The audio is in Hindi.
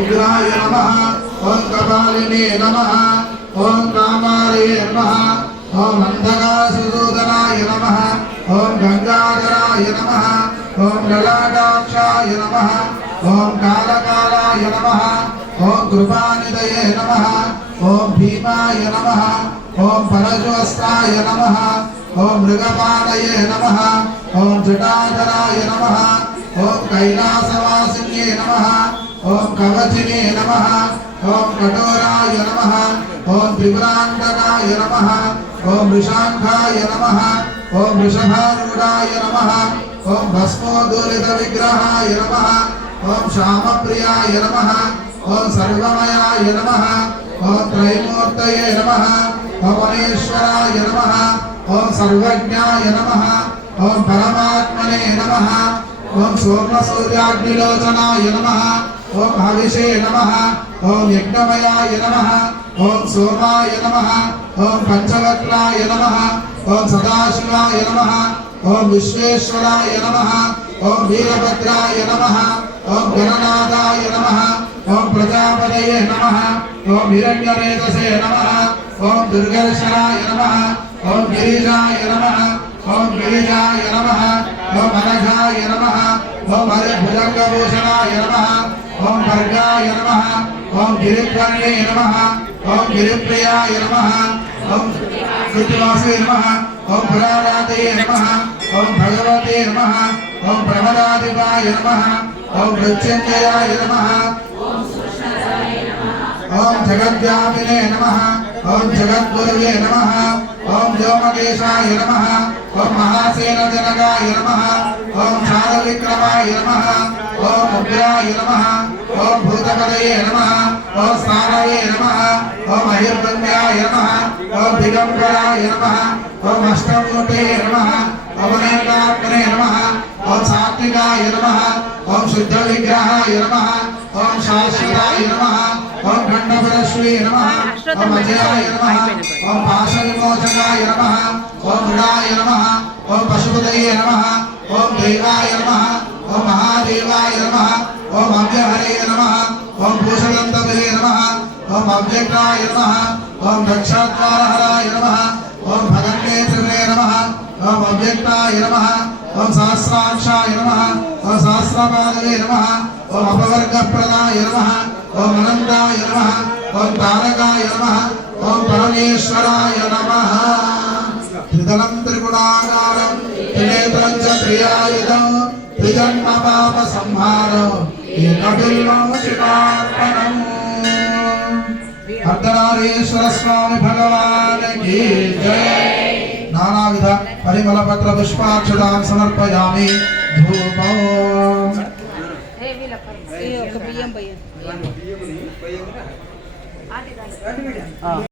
उग्राय नमः ओम कपालिने नमः ओम कामारे नमः ओम अंधकासुसूदनाय नमः ओम गंगाधराय नमः ओम ललाटाक्षाय नमः ओम कालकालाय नमः ओम कृपानिधये नमः ओम भीमाय नमः ओम परशुहस्ताय नमः ओम मृगपालये नमः ओम जटाधराय नमः ओम कैलासवासिन्ये नमः ओम कवचिने नमः ओम कठोराय नमः ओम त्रिपुरांतकाय नमः ओम वृषांखाय नमः ओम वृषभारूढ़ाय नमः ओम भस्मोदूरित विग्रहाय नमः ओम श्यामप्रियाय नमः ओम सर्वमयाय नमः ओम त्रैमूर्तये नमः ओम अनेश्वराय नमः ओम सर्वज्ञाय नमः ओम परमात्मने नमः ओम सोमसूर्याग्निलोचनाय नमः ओम हविषे नमः ओम यज्ञमयाय नमः ओम सोमाय नमः ओम पंचवक्त्राय नमः ओम सदाशिवाय नमः ओम विश्वेश्वराय नमः ओम वीरभद्राय नमः ओम गणनाथाय नमः ओम प्रजापतये नमः ओम हिरण्यरेतसे नमः ओम दुर्गर्षणाय नमः ओम गिरिजाय नमः ओम गिरिजाय नमः ओम अनघाय नमः ओम हरिभुजंगभूषणाय नमः ओम भर्गाय नमः ओम गिरिवर्णे नमः ओम गिरिप्रियाय नमः ओम श्रुतिवासे नमः ओम पुराणादये नमः ओम भगवते नमः ओम प्रमदादिवाय नमः ओम मृत्युंजयाय नमः ओम जगद्व्यापिने नमः ओम जगद्गुरवे नमः ओम व्योमकेशाय नमः ओम महासेनजनकाय नमः ओम चारुविक्रमाय नमः ओम उग्राय नमः ओम भूतपदये नमः ओम स्थानवे नमः ओम अहिर्बन्ध्याय नमः ओम दिगंबराय नमः ओम अष्टमूर्तये नमः ओम नेत्रात्मने नमः ओम सात्विकाय नमः ओम शुद्धविग्रहाय नमः ओम शाश्वताय नमः ओम खंडपरश्वी नमः ओम अजयाय नमः ओम पाशविमोचकाय नमः ओम मृडाय नमः ओम पशुपतये नमः ओम देवाय नमः ओम महादेवाय नमः ओम अव्यहरे नमः ओम भूषणन्तवे नमः ओम अव्यक्ताय नमः ओम दक्षाद्वारहराय नमः ओम भगन्नेत्रे नमः ओम अव्यक्ताय नमः ओम सहस्राक्षाय नमः ओम सहस्रपादवे नमः ओम अपवर्गप्रदाय नमः ओम अनंताय नमः ओम तारकाय नमः ओम परमेश्वराय नमः त्रिदलं त्रिगुणाकारं त्रिनेत्रं च त्रियायुधं त्रिजन्म पाप संहारं एकबिल्वं शिवार्पणम्। अर्धनारीश्वर स्वामी भगवान की जय। नानाविध परिमलपत्र पुष्पाक्षतां समर्पयामि। धूपम्